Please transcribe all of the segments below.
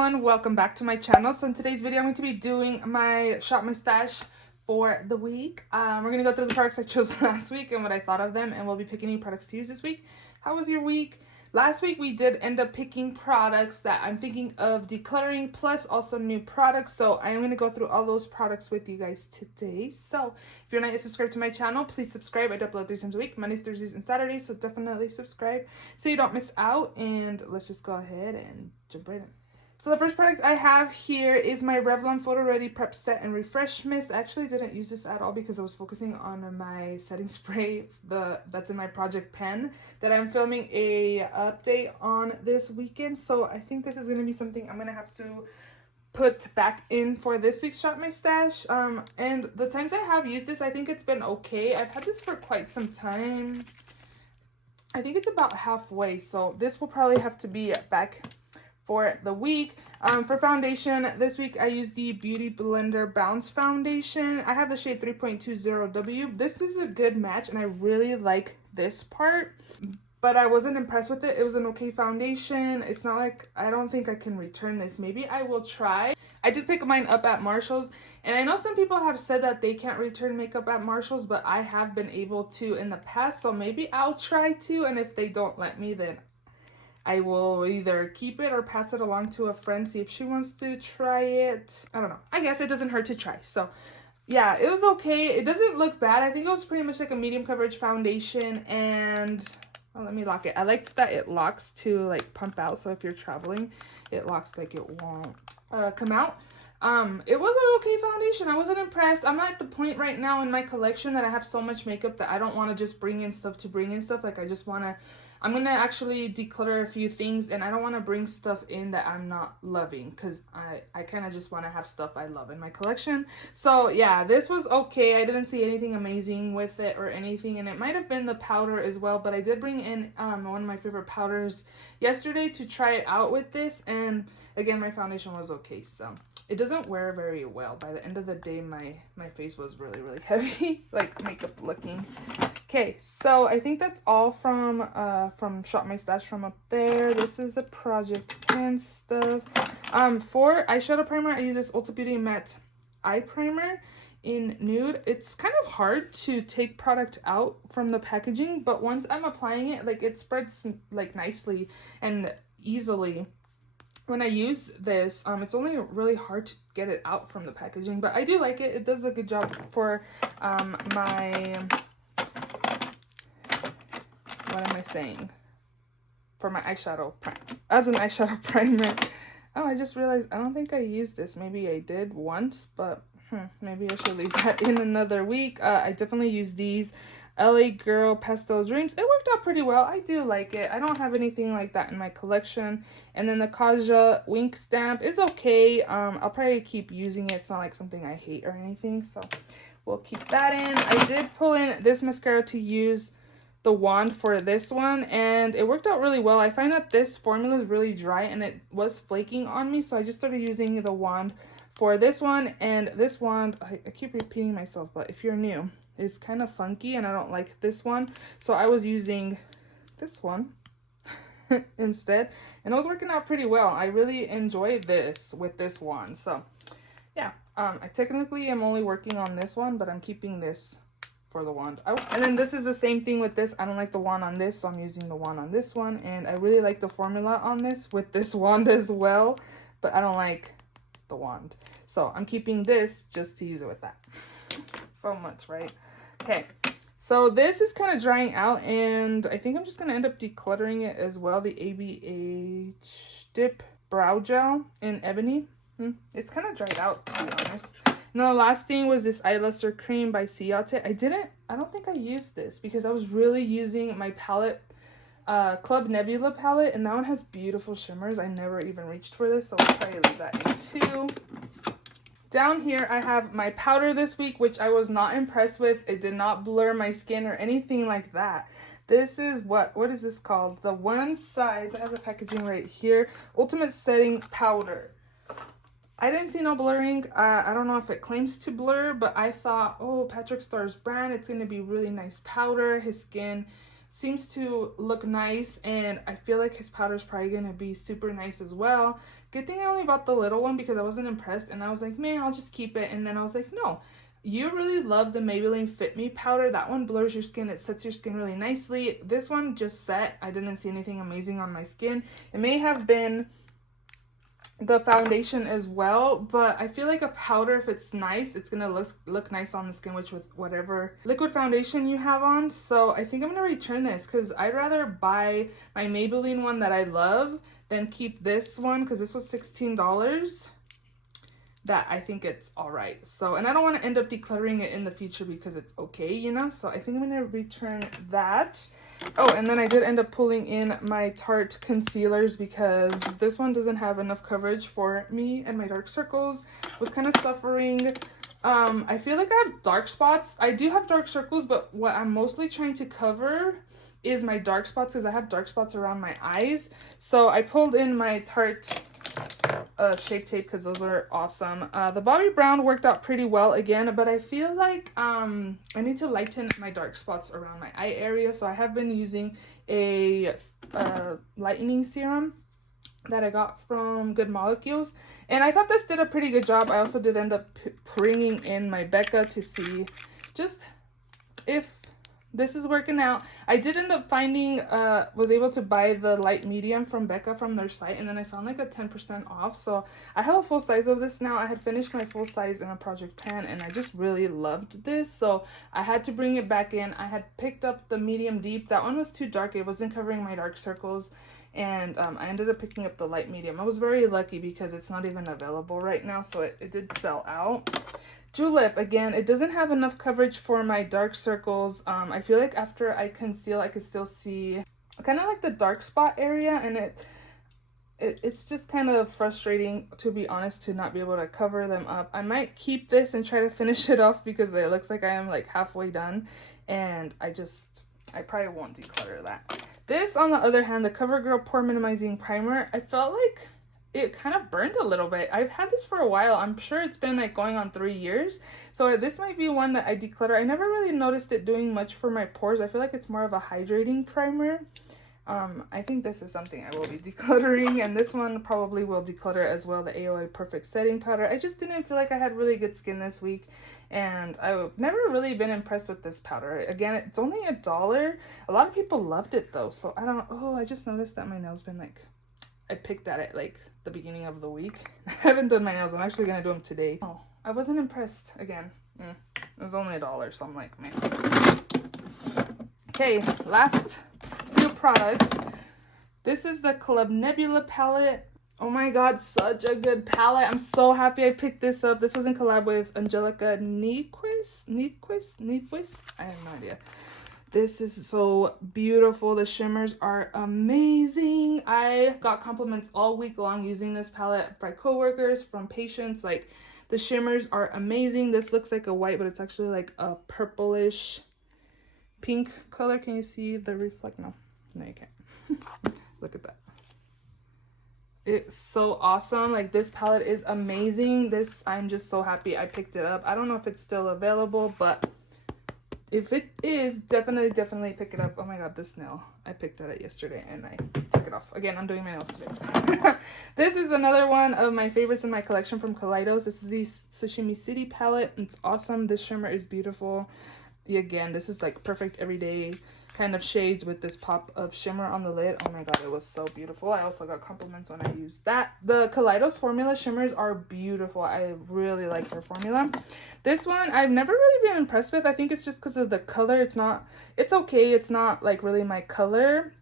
everyone, welcome back to my channel. So in today's video I'm going to be doing my shop my stash for the week. We're going to go through the products I chose last week and what I thought of them, and we'll be picking new products to use this week. How was your week? Last week we did end up picking products that I'm thinking of decluttering, plus also new products. So I am going to go through all those products with you guys today. So if you're not yet subscribed to my channel, please subscribe. I upload 3 times a week, Mondays, Thursdays, and Saturdays. So definitely subscribe so you don't miss out. And let's just go ahead and jump right in. So the first product I have here is my Revlon Photo Ready Prep Set and Refresh Mist. I actually didn't use this at all because I was focusing on my setting spray that's in my project pen that I'm filming a update on this weekend. So I think this is going to be something I'm going to have to put back in for this week's Shop My Stash. And the times I have used this, I think it's been okay. I've had this for quite some time. I think it's about halfway, so this will probably have to be back for the week. For foundation, this week I used the Beauty Blender Bounce Foundation. I have the shade 3.20W. This is a good match and I really like this part, but I wasn't impressed with it. It was an okay foundation. It's not like, I don't think I can return this. Maybe I will try. I did pick mine up at Marshall's, and I know some people have said that they can't return makeup at Marshall's, but I have been able to in the past, so maybe I'll try to, and if they don't let me, then I will either keep it or pass it along to a friend, see if she wants to try it. I don't know. I guess it doesn't hurt to try. So yeah, it was okay. It doesn't look bad. I think it was pretty much like a medium coverage foundation, and let me lock it. I liked that it locks to like pump out, so if you're traveling, it locks like it won't come out. It was an okay foundation. I wasn't impressed. I'm at the point right now in my collection that I have so much makeup that I don't want to just bring in stuff to bring in stuff. Like, I just want to, I'm going to actually declutter a few things, and I don't want to bring stuff in that I'm not loving, because I kind of just want to have stuff I love in my collection. So yeah, this was okay. I didn't see anything amazing with it or anything, and it might have been the powder as well, but I did bring in one of my favorite powders yesterday to try it out with this, and again, my foundation was okay. So it doesn't wear very well. By the end of the day, my face was really heavy, like makeup looking. Okay, so I think that's all from Shop My Stash from up there. This is a project pen stuff. For eyeshadow primer, I use this Ulta Beauty Matte Eye Primer in Nude. It's kind of hard to take product out from the packaging, but once I'm applying it, like, it spreads like nicely and easily. When I use this, it's only really hard to get it out from the packaging, but I do like it. It does a good job for for my eyeshadow primer, as an eyeshadow primer. Oh, I just realized I don't think I used this. Maybe I did once, but maybe I should leave that in another week. I definitely use these LA Girl Pastel Dreams. It worked out pretty well. I do like it. I don't have anything like that in my collection. And then the Kaja Wink Stamp is okay. I'll probably keep using it. It's not like something I hate or anything, so we'll keep that in. I did pull in this mascara to use the wand for this one, and it worked out really well. I find that this formula is really dry and it was flaking on me, so I just started using the wand for this one. And this wand, I keep repeating myself, but if you're new, it's kind of funky and I don't like this one, so I was using this one instead, and it was working out pretty well. I really enjoy this with this wand. So yeah, I technically am only working on this one, but I'm keeping this for the wand. And then this is the same thing with this. I don't like the wand on this, so I'm using the wand on this one, and I really like the formula on this with this wand as well, but I don't like the wand, so I'm keeping this just to use it with that. So much, right? Okay, so this is kind of drying out, and I think I'm just going to end up decluttering it as well. The ABH Dip Brow Gel in Ebony. It's kind of dried out, to be honest. And the last thing was this Eyeliner Cream by Ciate. I don't think I used this because I was really using my palette, Club Nebula palette, and that one has beautiful shimmers. I never even reached for this, so I'll probably leave that in too. Down here, I have my powder this week, which I was not impressed with. It did not blur my skin or anything like that. This is what is this called? The One Size, I have the packaging right here, Ultimate Setting Powder. I didn't see no blurring. I don't know if it claims to blur, but I thought, oh, Patrick Starr's brand, it's going to be really nice powder. His skin seems to look nice, and I feel like his powder is probably going to be super nice as well. Good thing I only bought the little one because I wasn't impressed, and I was like, man, I'll just keep it. And then I was like, no, you really love the Maybelline Fit Me powder. That one blurs your skin. It sets your skin really nicely. This one just set. I didn't see anything amazing on my skin. It may have been the foundation as well, but I feel like a powder, if it's nice, it's gonna look nice on the skin, which with whatever liquid foundation you have on. So I think I'm gonna return this because I'd rather buy my Maybelline one that I love than keep this one, because this was $16. That I think it's all right. So, and I don't want to end up decluttering it in the future because it's okay, you know. So I think I'm gonna return that. Oh, and then I did end up pulling in my Tarte concealers because this one doesn't have enough coverage for me, and my dark circles was kind of suffering. I feel like I have dark spots. I do have dark circles, but what I'm mostly trying to cover is my dark spots because I have dark spots around my eyes. So I pulled in my Tarte Shape Tape because those were awesome. The Bobbi Brown worked out pretty well again, but I feel like I need to lighten my dark spots around my eye area. So I have been using a lightening serum that I got from Good Molecules, and I thought this did a pretty good job. I also did end up bringing in my Becca to see just if this is working out. I did end up finding, was able to buy the light medium from Becca from their site, and then I found like a 10% off. So I have a full size of this now. I had finished my full size in a project pan, and I just really loved this. So I had to bring it back in. I had picked up the medium deep. That one was too dark. It wasn't covering my dark circles. And I ended up picking up the light medium. I was very lucky because it's not even available right now. So it did sell out. Julep, again, it doesn't have enough coverage for my dark circles. I feel like after I conceal, I could still see kind of like the dark spot area, and it's just kind of frustrating, to be honest, to not be able to cover them up. I might keep this and try to finish it off because it looks like I am like halfway done, and I probably won't declutter that. This, on the other hand, the CoverGirl Pore Minimizing Primer, I felt like it kind of burned a little bit. I've had this for a while. I'm sure it's been like going on 3 years. So this might be one that I declutter. I never really noticed it doing much for my pores. I feel like it's more of a hydrating primer. I think this is something I will be decluttering, and this one probably will declutter as well, the AOA Perfect Setting Powder. I just didn't feel like I had really good skin this week, and I've never really been impressed with this powder. Again, it's only $1. A lot of people loved it though, so I just noticed that my nails been like, I picked at it like the beginning of the week. I haven't done my nails. I'm actually gonna do them today. Oh, I wasn't impressed again. It was only $1, so I'm like, man. Okay, last few products. This is the Club Nebula palette. Oh my god, such a good palette. I'm so happy I picked this up. This was in collab with Angelica Nyquist. I have no idea. This is so beautiful. The shimmers are amazing. I got compliments all week long using this palette by coworkers, from patients. Like, the shimmers are amazing. This looks like a white, but it's actually like a purplish pink color. Can you see the reflect? No you can't. Look at that. It's so awesome. Like, this palette is amazing. I'm just so happy I picked it up. I don't know if it's still available, but if it is, definitely pick it up. Oh my god, this nail. I picked at it yesterday and I took it off. Again, I'm doing my nails today. This is another one of my favorites in my collection from Kaleidos. This is the Sashimi City palette. It's awesome. This shimmer is beautiful. Again, this is like perfect everyday kind of shades with this pop of shimmer on the lid. Oh my god, it was so beautiful. I also got compliments when I used that. The Kaleidos formula shimmers are beautiful. I really like their formula. This one I've never really been impressed with. I think it's just because of the color. It's okay. It's not like really my color.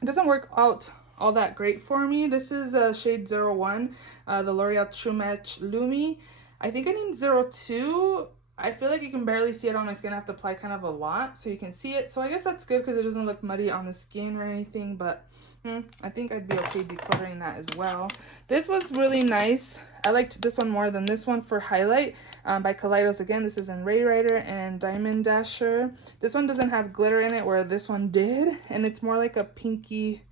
It doesn't work out all that great for me. This is shade 01, the L'Oreal True Match Lumi. I think I need 02. I feel like you can barely see it on my skin. I have to apply kind of a lot so you can see it. So I guess that's good because it doesn't look muddy on the skin or anything. But I think I'd be okay decluttering that as well. This was really nice. I liked this one more than this one for highlight by Kaleidos. Again, this is in Ray Rider and Diamond Dasher. This one doesn't have glitter in it where this one did. And it's more like a pinky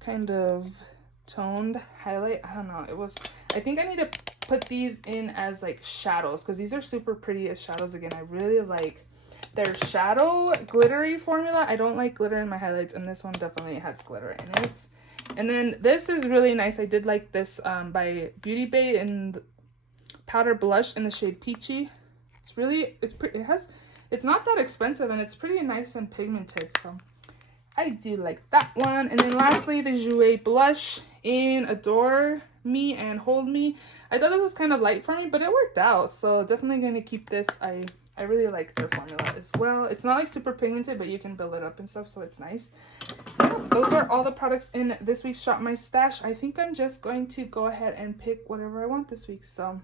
kind of toned highlight. I don't know. I think I need to put these in as like shadows because these are super pretty as shadows. Again, I really like their shadow glittery formula. I don't like glitter in my highlights, and this one definitely has glitter in it. And then this is really nice. I did like this by Beauty Bay in powder blush in the shade Peachy. It's really, it's not that expensive and it's pretty nice and pigmented, so I do like that one. And then lastly, the Jouer blush in Adore Me and Hold Me. I thought this was kind of light for me, but it worked out, so definitely going to keep this. I really like their formula as well. It's not like super pigmented, but you can build it up and stuff, so it's nice. So yeah, those are all the products in this week's Shop My Stash. I think I'm just going to go ahead and pick whatever I want this week. So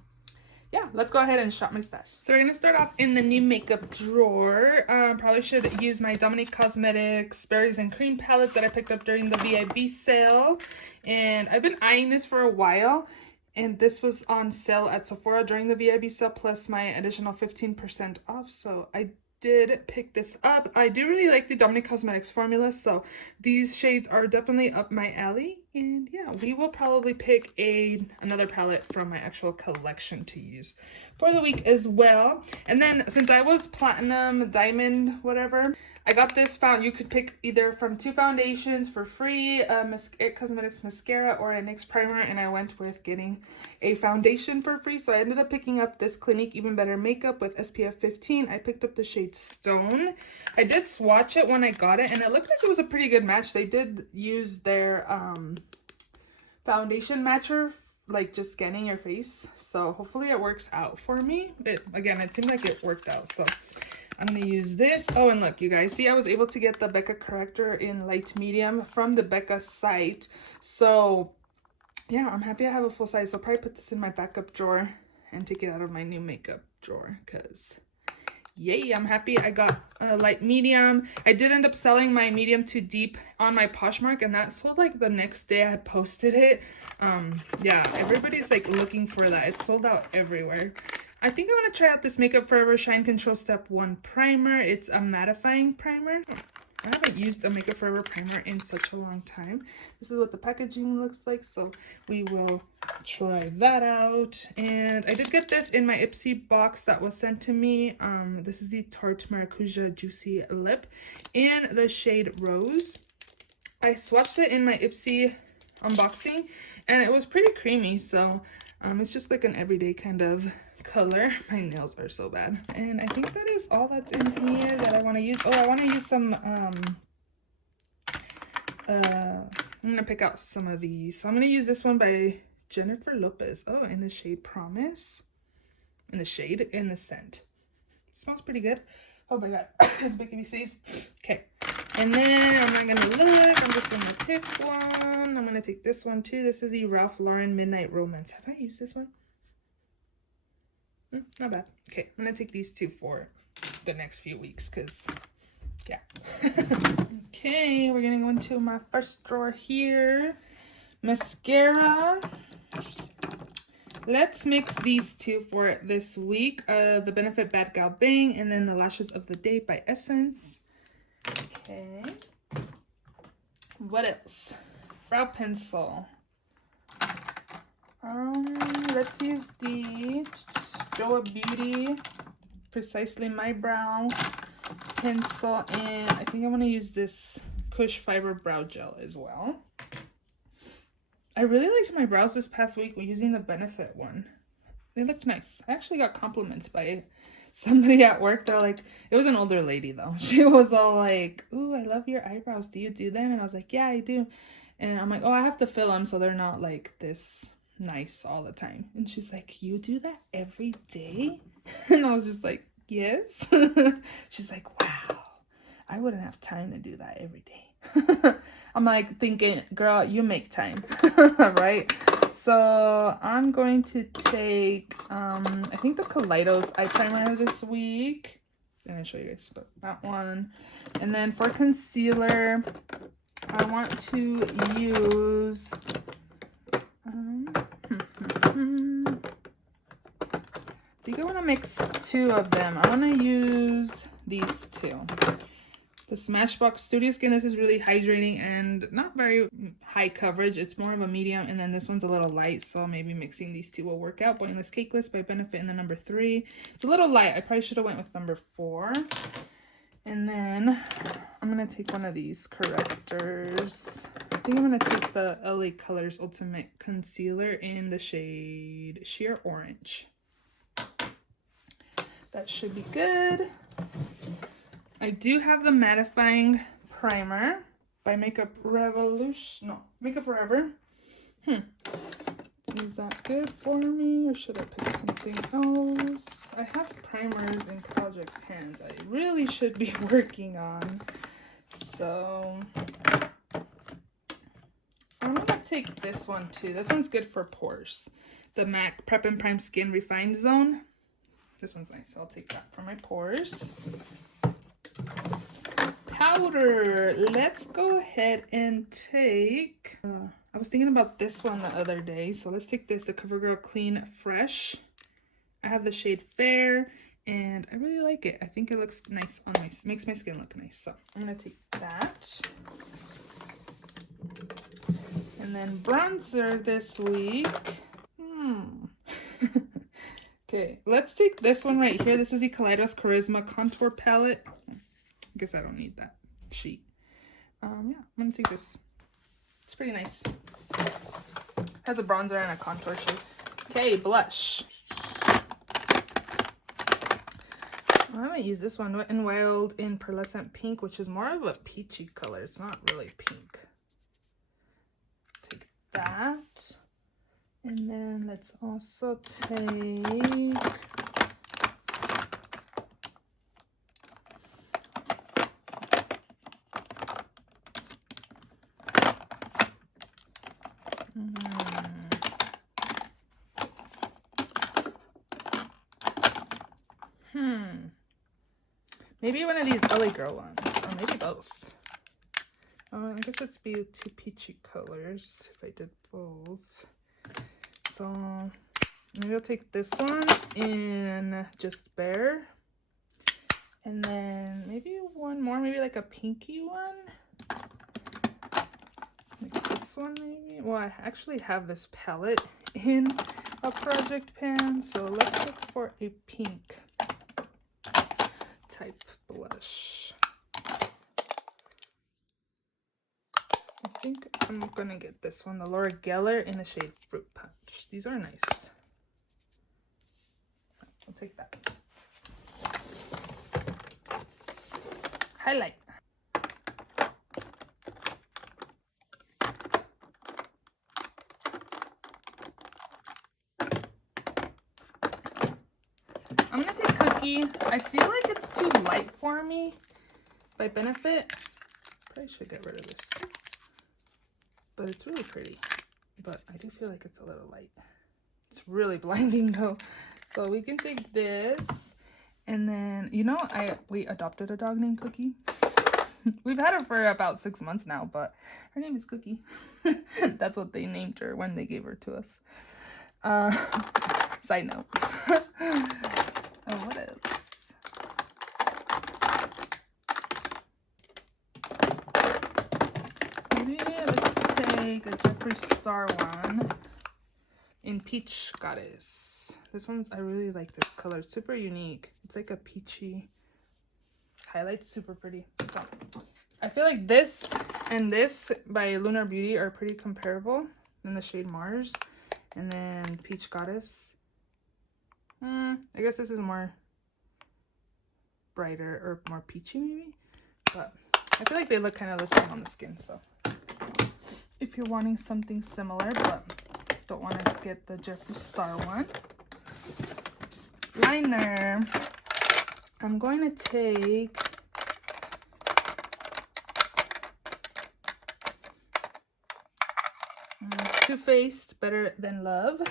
yeah, let's go ahead and shop my stash. So we're going to start off in the new makeup drawer. Probably should use my Dominique Cosmetics Berries and Cream palette that I picked up during the VIB sale. And I've been eyeing this for a while. And this was on sale at Sephora during the VIB sale, plus my additional 15% off. So I did pick this up. I do really like the Dominique Cosmetics formula, so these shades are definitely up my alley. And yeah, we will probably pick another palette from my actual collection to use for the week as well. And then since I was platinum, diamond, whatever, I got this you could pick either from 2 foundations for free, It Cosmetics mascara or a NYX primer, and I went with getting a foundation for free. So I ended up picking up this Clinique Even Better Makeup with SPF 15. I picked up the shade Stone. I did swatch it when I got it, and it looked like it was a pretty good match. They did use their foundation matcher, like just scanning your face. So hopefully it works out for me. Again, it seemed like it worked out, so I'm going to use this. Oh, and look, you guys, see, I was able to get the Becca corrector in light medium from the Becca site. So, yeah, I'm happy I have a full size. So I'll probably put this in my backup drawer and take it out of my new makeup drawer because, yay, I'm happy I got a light medium. I did end up selling my medium to deep on my Poshmark, and that sold like the next day I had posted it. Yeah, everybody's like looking for that. It sold out everywhere. I think I'm going to try out this Makeup Forever Shine Control Step 1 primer. It's a mattifying primer. I haven't used a Makeup Forever primer in such a long time. This is what the packaging looks like, so we will try that out. And I did get this in my Ipsy box that was sent to me. This is the Tarte Maracuja Juicy Lip in the shade Rose. I swatched it in my Ipsy unboxing, and it was pretty creamy, so it's just like an everyday kind of color. My nails are so bad. And I think that is all that's in here that I want to use. Oh, I want to use some I'm gonna pick out some of these. So I'm gonna use this one by Jennifer Lopez. Oh, in the shade Promise. In the shade, in the scent. Smells pretty good. Oh my god, it's making me sneeze. Okay, and then I'm not gonna look, I'm just gonna pick one. I'm gonna take this one too. This is the Ralph Lauren Midnight Romance. Have I used this one? Not bad. Okay, I'm gonna take these two for the next few weeks because, yeah. Okay, we're gonna go into my first drawer here. Mascara. Let's mix these two for this week. The Benefit Bad Gal Bang, and then the Lashes of the Day by Essence. Okay. What else? Brow pencil. Let's use the Joa Beauty Precisely My Brow pencil, and I think I want to use this Kush Fiber Brow Gel as well. I really liked my brows this past week when using the Benefit one. They looked nice. I actually got compliments by somebody at work. They're like, it was an older lady though. She was all like, "Ooh, I love your eyebrows. Do you do them?" And I was like, "Yeah, I do." And I'm like, "Oh, I have to fill them so they're not like this nice all the time." And she's like, "You do that every day?" And I was just like, "Yes." She's like, "Wow, I wouldn't have time to do that every day." I'm like thinking, girl, you make time. Right? So I'm going to take I think the Kaleidos eye primer this week. I'm gonna show you guys that one. And then for concealer, I want to use I think I want to mix two of them. I want to use these two. The Smashbox Studio Skin, this is really hydrating and not very high coverage. It's more of a medium, and then this one's a little light, so maybe mixing these two will work out. Pointless Cakeless by Benefit in the number 3. It's a little light. I probably should have went with number 4. And then I'm going to take one of these correctors. think I'm going to take the LA Colors Ultimate Concealer in the shade Sheer Orange. That should be good. I do have the mattifying primer by Makeup Forever. Is that good for me, or should I pick something else? I have primers and project pans I really should be working on. So I'm gonna take this one too. This one's good for pores. The MAC Prep and Prime Skin Refined Zone. This one's nice, so I'll take that for my pores. Powder. Let's go ahead and take... I was thinking about this one the other day, so let's take this, the CoverGirl Clean Fresh. I have the shade Fair, and I really like it. I think it looks nice on my... makes my skin look nice, so I'm gonna take that. And then bronzer this week. Okay, let's take this one right here. This is the Kaleidos Charisma Contour Palette. I guess I don't need that sheet. Yeah, I'm gonna take this. It's pretty nice. Has a bronzer and a contour shade. Okay, blush. I haven't used this one. Wet n Wild in Pearlescent Pink, which is more of a peachy color. It's not really pink. Take that. And then let's also take... maybe one of these LA Girl ones, or maybe both. I guess let's be two peachy colors if I did both. So maybe I'll take this one in Just Bare. And then maybe one more, maybe like a pinky one. Like this one maybe. Well, I actually have this palette in a project pan, so let's look for a pink type blush. I think I'm gonna get this one, the Laura Geller in the shade Fruit Punch. These are nice. I'll take that. Highlight. I'm gonna take Cookie. I feel like it's too light for me by Benefit. Probably should get rid of this. But it's really pretty. But I do feel like it's a little light. It's really blinding though. So we can take this. And then, you know, we adopted a dog named Cookie. We've had her for about 6 months now, but her name is Cookie. That's what they named her when they gave her to us. Side note. What else? Maybe let's take a Jeffree Star one in Peach Goddess. This one's, I really like this color. It's super unique. It's like a peachy highlight, super pretty. So I feel like this and this by Lunar Beauty are pretty comparable in the shade Mars. And then Peach Goddess. I guess this is more brighter or more peachy maybe, but I feel like they look kind of the same on the skin. So if you're wanting something similar but don't want to get the Jeffree Star one. Liner. I'm going to take Too Faced Better Than Love.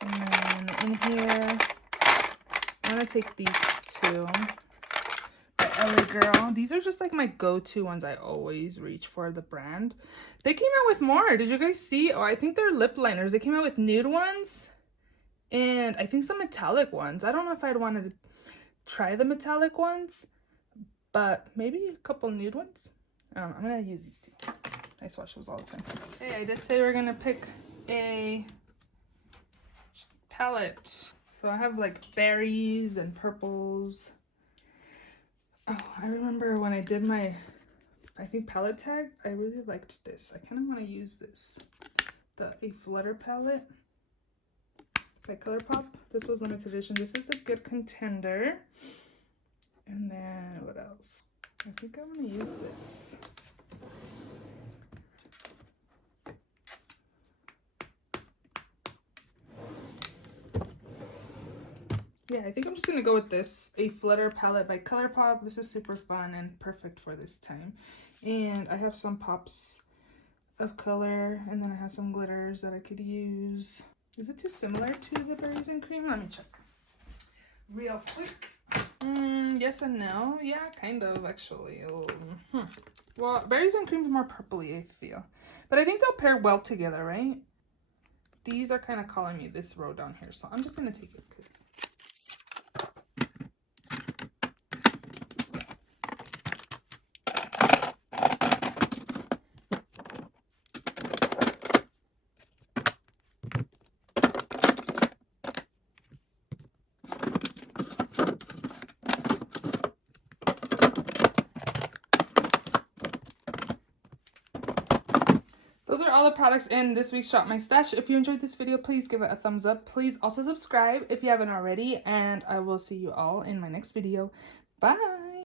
And then in here, I'm going to take these two. By LA Girl. These are just like my go-to ones I always reach for, the brand. They came out with more. Did you guys see? Oh, I think they're lip liners. They came out with nude ones. And I think some metallic ones. I don't know if I'd want to try the metallic ones. But maybe a couple nude ones. I'm going to use these two. I swatch those all the time. Okay, I did say we're going to pick a palette. So I have like berries and purples. Oh, I remember when I did my I think palette tag, I really liked this. I kind of want to use this. A Flutter palette by ColourPop. This was limited edition. This is a good contender. And then what else? I think I want to use this. Yeah, I think I'm just going to go with this. A Flutter palette by ColourPop. This is super fun and perfect for this time. And I have some pops of color. And then I have some glitters that I could use. Is it too similar to the Berries and Cream? Let me check. Real quick. Yes and no. Yeah, kind of, actually. Well, Berries and Cream is more purpley, I feel. But I think they'll pair well together, right? These are kind of calling me this row down here. So I'm just going to take it because... Those are all the products in this week's Shop My Stash. If you enjoyed this video, please give it a thumbs up. Please also subscribe if you haven't already. And I will see you all in my next video. Bye!